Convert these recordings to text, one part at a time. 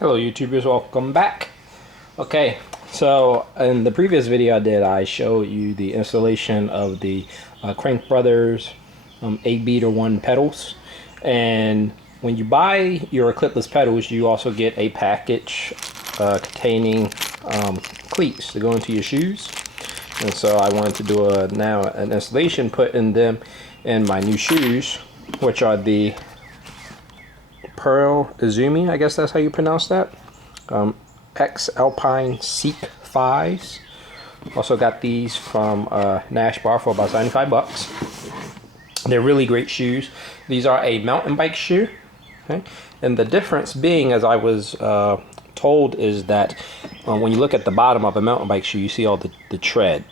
Hello YouTubers, welcome back. Okay, so in the previous video I showed you the installation of the Crank Brothers 8 beater 1 pedals. And when you buy your clipless pedals, you also get a package containing cleats to go into your shoes. And so I wanted to do an installation putting them in my new shoes, which are the Pearl Izumi, I guess that's how you pronounce that. X Alpine Seek 5s. Also got these from Nash Bar for about 75 bucks. They're really great shoes. These are a mountain bike shoe. Okay? And the difference being, as I was told, is that when you look at the bottom of a mountain bike shoe, you see all the tread.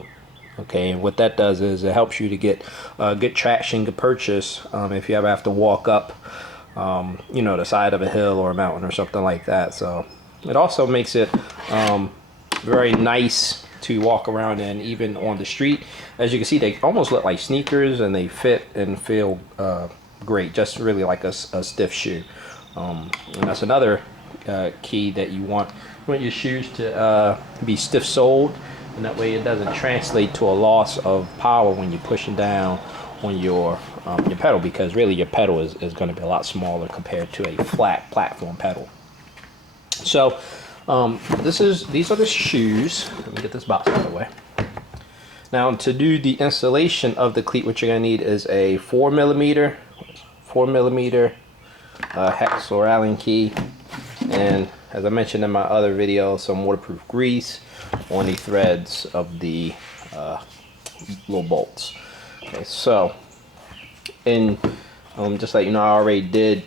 Okay, and what that does is it helps you to get good traction, good purchase if you ever have to walk up the side of a hill or a mountain or something like that. So it also makes it very nice to walk around in, even on the street. As you can see, they almost look like sneakers, and they fit and feel great, just really like a stiff shoe. And that's another key, that you want your shoes to be stiff soled, and that way it doesn't translate to a loss of power when you're pushing down on your pedal, because really your pedal is going to be a lot smaller compared to a flat platform pedal. So these are the shoes. Let me get this box out of the way. Now, to do the installation of the cleat, what you're going to need is a 4mm hex or Allen key, and as I mentioned in my other video, some waterproof grease on the threads of the little bolts. Okay, so, and just like you know, I already did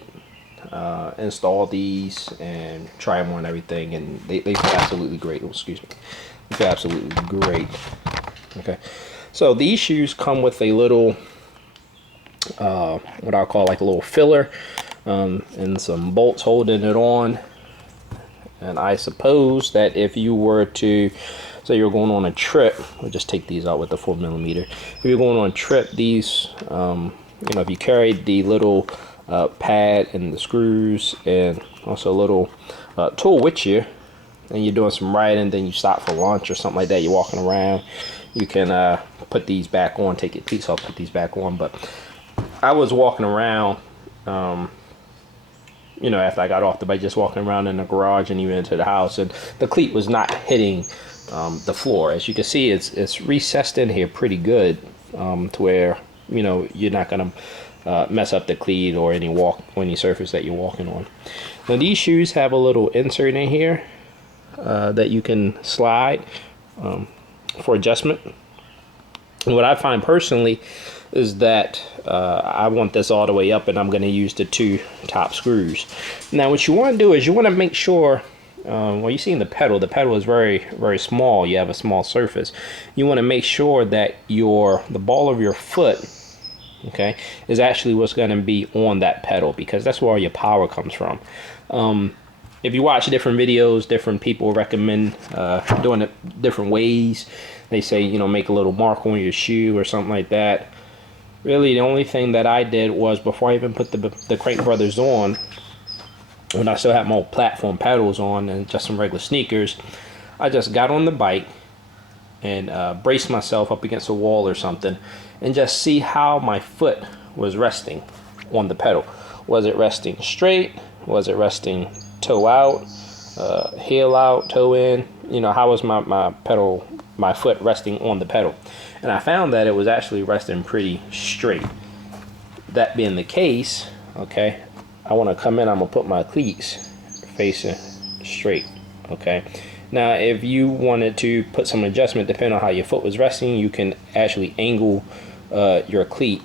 install these and try them on everything, and they feel absolutely great. Oh, excuse me, they feel absolutely great. Okay, so these shoes come with a little what I'll call like a little filler, and some bolts holding it on. And I suppose that if you were to say you're going on a trip, we'll just take these out with the 4mm. If you're going on a trip, these if you carried the little pad and the screws and also a little tool with you, and you're doing some riding, then you stop for lunch or something like that, you're walking around, you can put these back on, take your cleats off, put these back on. But I was walking around after I got off the bike, just walking around in the garage and even into the house, and the cleat was not hitting the floor. As you can see, it's recessed in here pretty good, to where you're not gonna mess up the cleat or any surface that you're walking on. Now, these shoes have a little insert in here that you can slide for adjustment. And what I find personally is that I want this all the way up, and I'm going to use the 2 top screws. Now, what you want to do is you want to make sure, well, you see in the pedal is very, very small. You have a small surface. You want to make sure that the ball of your foot, okay, is actually what's going to be on that pedal, because that's where all your power comes from. If you watch different videos, different people recommend doing it different ways. They say, make a little mark on your shoe or something like that. Really, the only thing that I did was, before I even put the Crank Brothers on, when I still had my old platform pedals on and just some regular sneakers, I just got on the bike and braced myself up against a wall or something, and just see how my foot was resting on the pedal. Was it resting straight? Was it resting toe out, heel out, toe in? How was my foot resting on the pedal? And I found that it was actually resting pretty straight. That being the case, okay, I want to come in, I'm going to put my cleats facing straight, okay? Now, if you wanted to put some adjustment depending on how your foot was resting, you can actually angle your cleat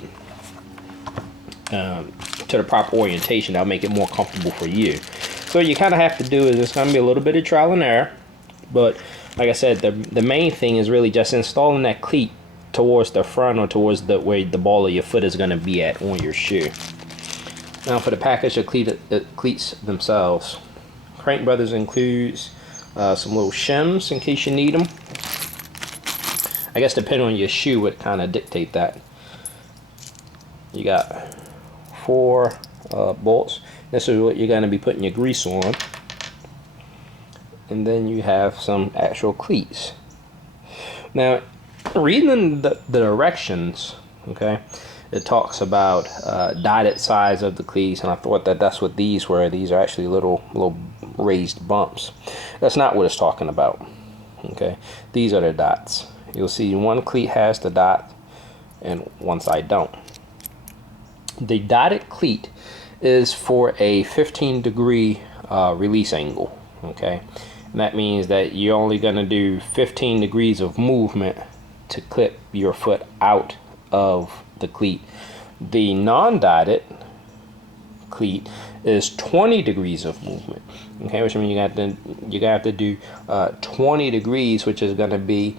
to the proper orientation. That'll make it more comfortable for you. So what you kind of have to do is, it's going to be a little bit of trial and error, but like I said, the main thing is really just installing that cleat towards the front, or towards where the ball of your foot is going to be at on your shoe. Now, for the package of cleats themselves, Crank Brothers includes some little shims in case you need them. I guess depending on your shoe would kind of dictate that. You got 4 bolts. This is what you're going to be putting your grease on. and then you have some actual cleats. Now, reading the directions, okay, it talks about dotted sides of the cleats, and I thought that that's what these were. These are actually little raised bumps. That's not what it's talking about. Okay, these are the dots. You'll see one cleat has the dot and one side don't. The dotted cleat is for a 15-degree release angle. Okay, and that means that you're only going to do 15 degrees of movement to clip your foot out of the cleat. The non-dotted cleat is 20 degrees of movement. Okay, which means you have to do 20 degrees, which is going to be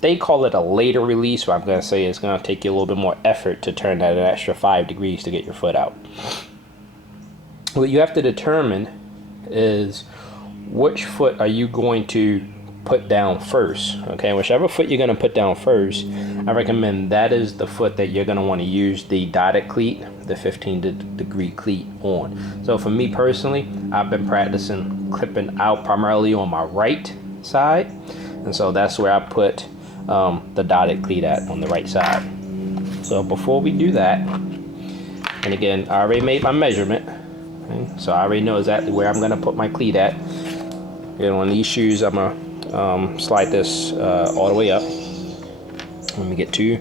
they call it a later release, but I'm going to say it's going to take you a little bit more effort to turn that an extra 5 degrees to get your foot out. What you have to determine is which foot are you going to put down first. Okay, whichever foot you're going to put down first, I recommend that is the foot that you're going to want to use the dotted cleat, the 15-degree cleat on. So for me personally, I've been practicing clipping out primarily on my right side, and so that's where I put the dotted cleat at, on the right side. So before we do that, and again, I already made my measurement, okay, so I already know exactly where I'm going to put my cleat at. On these shoes, I'm going to slide this all the way up. Let me get 2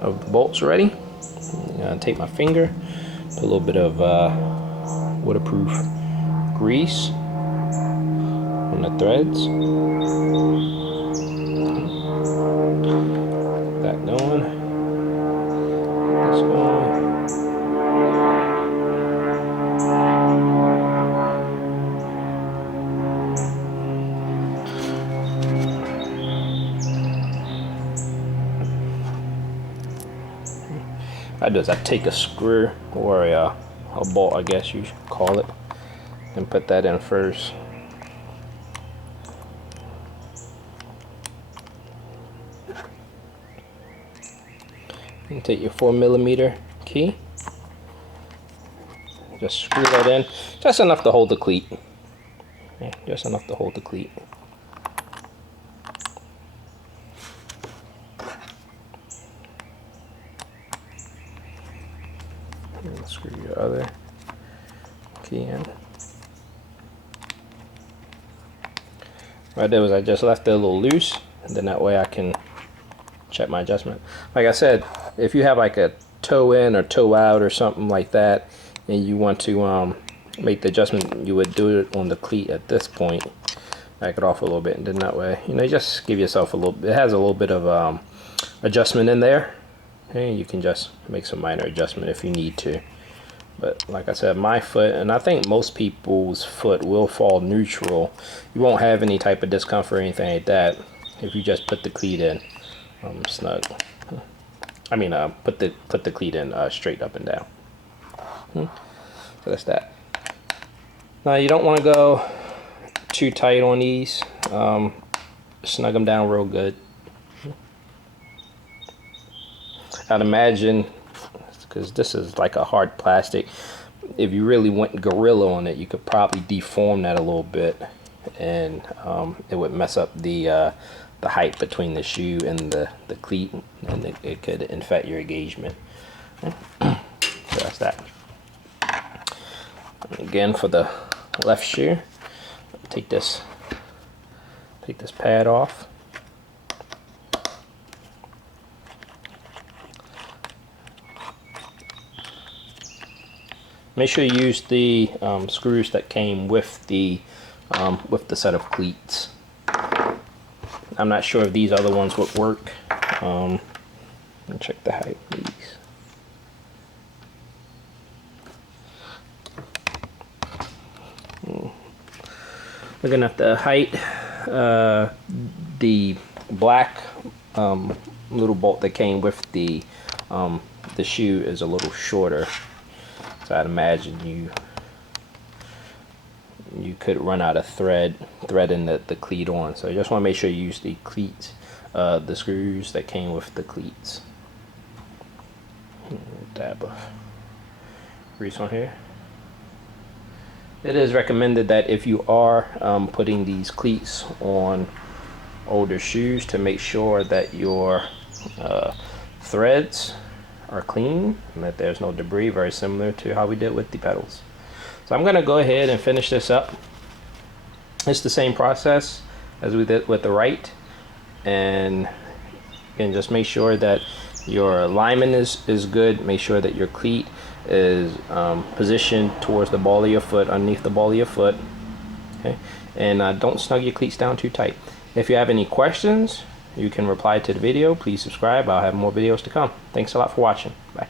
of the bolts ready. I'm going to take my finger, put a little bit of waterproof grease on the threads. That going. That's going. I do is I take a screw or a bolt, I guess you should call it, and put that in first. And take your 4mm key, just screw that in, just enough to hold the cleat. Okay, just enough to hold the cleat. And screw your other key in. What I did was I just left it a little loose, and then that way I can check my adjustment. Like I said, if you have like a toe in or toe out or something like that, and you want to make the adjustment, you would do it on the cleat at this point. Back it off a little bit, and then that way, you know, just give yourself a little. It has a little bit of adjustment in there. Okay, you can just make some minor adjustment if you need to. But like I said, my foot, and I think most people's foot, will fall neutral. You won't have any type of discomfort or anything like that if you just put the cleat in snug. I mean, put the cleat in straight up and down. So that's that. Now you don't want to go too tight on these. Snug them down real good. I'd imagine, because this is like a hard plastic, if you really went gorilla on it, you could probably deform that a little bit, and it would mess up the height between the shoe and the cleat, and it could infect your engagement. So that's that. Again, for the left shoe, take this pad off. Make sure you use the screws that came with the set of cleats. I'm not sure if these other ones would work. Let me check the height of these. Looking at the height, the black little bolt that came with the shoe is a little shorter. So I'd imagine you could run out of threading the cleat on. So you just want to make sure you use the cleats, the screws that came with the cleats. Dab of grease on here. It is recommended that if you are putting these cleats on older shoes, to make sure that your threads are clean and that there's no debris, very similar to how we did with the pedals. So I'm going to go ahead and finish this up. It's the same process as we did with the right, and again, just make sure that your alignment is good. Make sure that your cleat is positioned towards the ball of your foot, underneath the ball of your foot. Okay, and don't snug your cleats down too tight. If you have any questions, you can reply to the video. Please subscribe. I'll have more videos to come. Thanks a lot for watching. Bye.